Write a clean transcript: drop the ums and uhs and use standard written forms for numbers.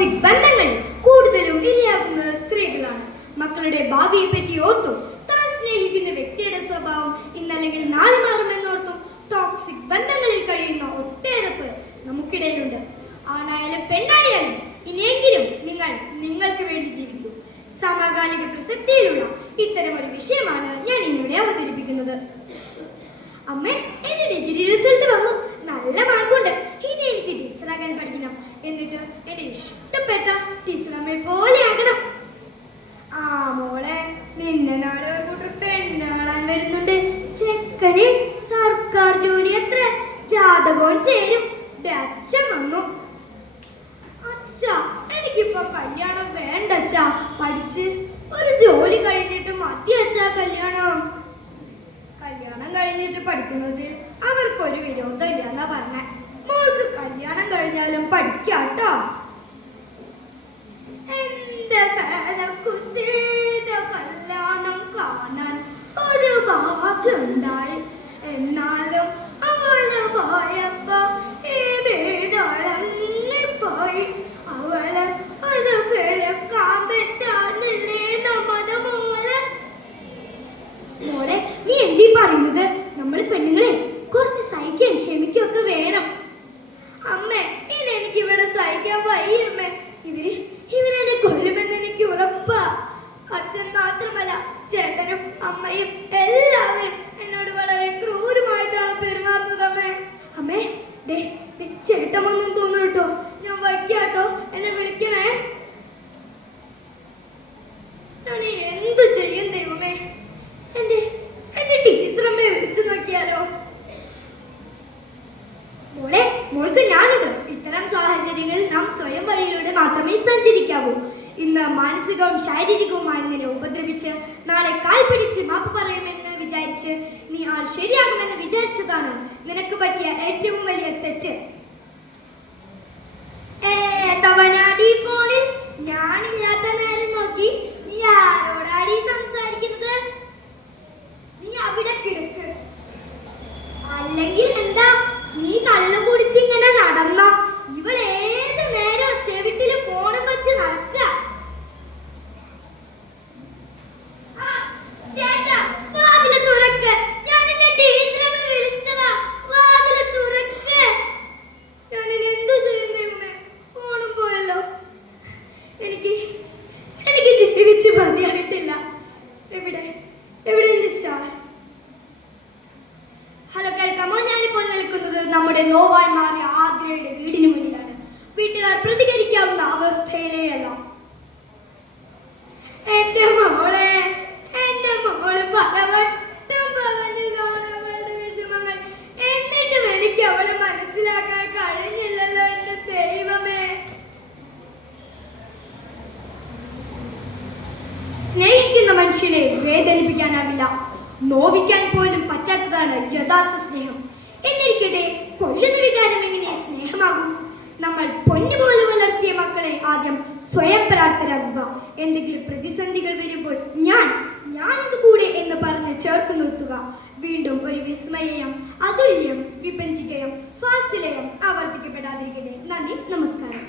Toxic ബന്ധങ്ങളിൽ കൂടുതലും ഇരയാകുന്നത് സ്ത്രീകളാണ്. മക്കളുടെ ഭാവിയെ പറ്റി ഓർത്തും താൻ സ്നേഹിക്കുന്ന വ്യക്തിയുടെ സ്വഭാവം ഇന്നല്ലെങ്കിൽ നാളെ മാറുമെന്നോർത്തും ടോക്സിക് ബന്ധങ്ങളിൽ കഴിയുന്ന ഒട്ടേറെ പേർ നമുക്കിടയിലുണ്ട്. ആണായാലും പെണ്ണായാലും ഇനിയെങ്കിലും നിങ്ങൾക്ക് വേണ്ടി ജീവിക്കൂ. സമകാലിക പ്രസക്തിയിലുള്ള ഇത്തരം ഒരു വിഷയമാണ് ഞാൻ ഇന്നിവിടെ അവതരിപ്പിക്കുന്നത്. അമ്മേ, എന്റെ ഡിഗ്രി റിസൾട്ട് വന്നു. നല്ല മാർക്കുണ്ട്. ഇനി എനിക്ക് ടീച്ചറാകാൻ പഠിക്കണം. എന്നിട്ട് എന്റെ ഇഷ്ടപ്പെട്ട ടീച്ചറമ്മയെ പോലെ ആകണം. ആ മോളെ, നിന്നെ നാളെ കൂട്ടർ പെണ്ണ് കാണാൻ വരുന്നുണ്ട്. ചെക്കന് സർക്കാർ ജോലി എത്ര, ജാതകവും ചേരും. അച്ഛൻ വന്നു. അച്ഛാ, എനിക്കിപ്പോ കല്യാണം വേണ്ട അച്ഛാ. പഠിച്ച് ഒരു ജോലി കഴിഞ്ഞിട്ട് മതി അച്ഛാ കല്യാണം. കല്യാണം കഴിഞ്ഞിട്ട് പഠിക്കുന്നത് അവർക്കൊരു വിരോധമില്ല എന്നാ പറഞ്ഞേ. മോൾക്ക് കല്യാണം കഴിഞ്ഞാലും പഠിക്കാട്ടോ. എന്റെ കല്യാണം കാണാൻ ഒരു ഭാഗ്യമുണ്ടായി. എന്നാലും അവള് പോയപ്പോ പോയി. അവളെ അത് കേൾക്കാൻ പറ്റാന്നില്ലേ നമ്മുടെ മോളെ. മോളെ, നീ എന്തീ പറയുന്നത്? നമ്മൾ പെണ്ണുങ്ങളെ കുറച്ച് സഹിക്കാൻ ക്ഷമിക്കുകയൊക്കെ വേണം. അമ്മേ, ഇനി എനിക്ക് ഇവിടെ സഹിക്കാൻ വയ്യമ്മേ. ഇവരെന്നെ കൊല്ലുമെന്ന് എനിക്ക് ഉറപ്പാ. അച്ഛൻ മാത്രമല്ല, ചേട്ടനും അമ്മയും എല്ലാവരും എന്നോട് വളരെ ക്രൂരമായിട്ടാണ് പെരുമാറുന്നത് അമ്മേ. അമ്മേ, ചേട്ടമൊന്നും തോന്നുന്നു കേട്ടോ. ഞാൻ വയ്ക്കാട്ടോ, എന്നെ വിളിക്കണേ. ഞാൻ എന്തു ചെയ്യും ദൈവമേ? എന്റെ ടീച്ചറമ്മയെ വിളിച്ചു നോക്കിയാലോ? മോൾക്ക് ഞാനുണ്ട്. ഇത്തരം സാഹചര്യങ്ങളിൽ നാം സ്വയം വഴിയിലൂടെ മാത്രമേ സഞ്ചരിക്കാവൂ. ഇന്ന് മാനസികവും ശാരീരികവുമായി നിന്നെ ഉപദ്രവിച്ച് നാളെ കാൽ പിടിച്ച് മാപ്പ് പറയുമെന്ന് വിചാരിച്ച് നീ ആൾ ശരിയാകുമെന്ന് വിചാരിച്ചതാണ് നിനക്ക് പറ്റിയ ഏറ്റവും വലിയ തെറ്റ്. ഫോണിൽ ഞാനില്ലാത്ത നേരം നോക്കി നീ ആരോടാടി സംസാരിക്കുന്നത്? നീ അവിടെ കിടക്ക്. അല്ലെങ്കിൽ എന്താ, നീ കള്ളം കുടിച്ച് ഇങ്ങനെ നടന്നോ? ഇവളേത് നേരം ചെവിട്ടില് ഫോണും വെച്ച് നടക്കുക. ചേട്ടാ, വാതില് തുറക്ക്. ഞാൻ എന്റെ ടീച്ചറമ്മ വിളിച്ചതാ. വാതില് തുറക്ക്. ഞാൻ എന്തു ചെയ്യുന്നേ? ഫോണും പോയല്ലോ. എനിക്ക് ജീവിച്ച് മതിയായിട്ടില്ല. എവിടെ എന്റെ ഷാൾ? ഹലോ, കേൾക്കാമോ? ഞാനിപ്പോൾ നിൽക്കുന്നത് നമ്മുടെ നോവാൻ മാറിയ ആദ്രയുടെ വീടിന് മുന്നിലാണ്. വീട്ടുകാർ പ്രതികരിക്കാവുന്ന അവസ്ഥയിലേയല്ല. എന്റെ മോള് പലവട്ടം പറഞ്ഞതാണ് അവളുടെ വിഷമങ്ങൾ. എന്നിട്ടും എനിക്ക് അവളെ മനസ്സിലാക്കാൻ കഴിഞ്ഞില്ലല്ലോ എന്റെ ദൈവമേ. സ്നേഹിക്കുന്ന മനുഷ്യനെ വേദനിപ്പിക്കാനാവില്ല, നോവിക്കാൻ പോലും പറ്റാത്തതാണ് യഥാർത്ഥ സ്നേഹം. എന്നിരിക്കട്ടെ, കൊല്ലുന്ന വികാരം എങ്ങനെ സ്നേഹമാകും? നമ്മൾ പൊന്നുപോലെ വളർത്തിയ മക്കളെ ആദ്യം സ്വയം പ്രാപ്തരാകുക. എന്തെങ്കിലും പ്രതിസന്ധികൾ വരുമ്പോൾ ഞാനത് കൂടെ എന്ന് പറഞ്ഞ് ചേർത്ത് നിർത്തുക. വീണ്ടും ഒരു വിസ്മയം, അതുല്യം, വിഭജിക്കയം, ഫാസിലയം ആവർത്തിക്കപ്പെടാതിരിക്കട്ടെ. നന്ദി, നമസ്കാരം.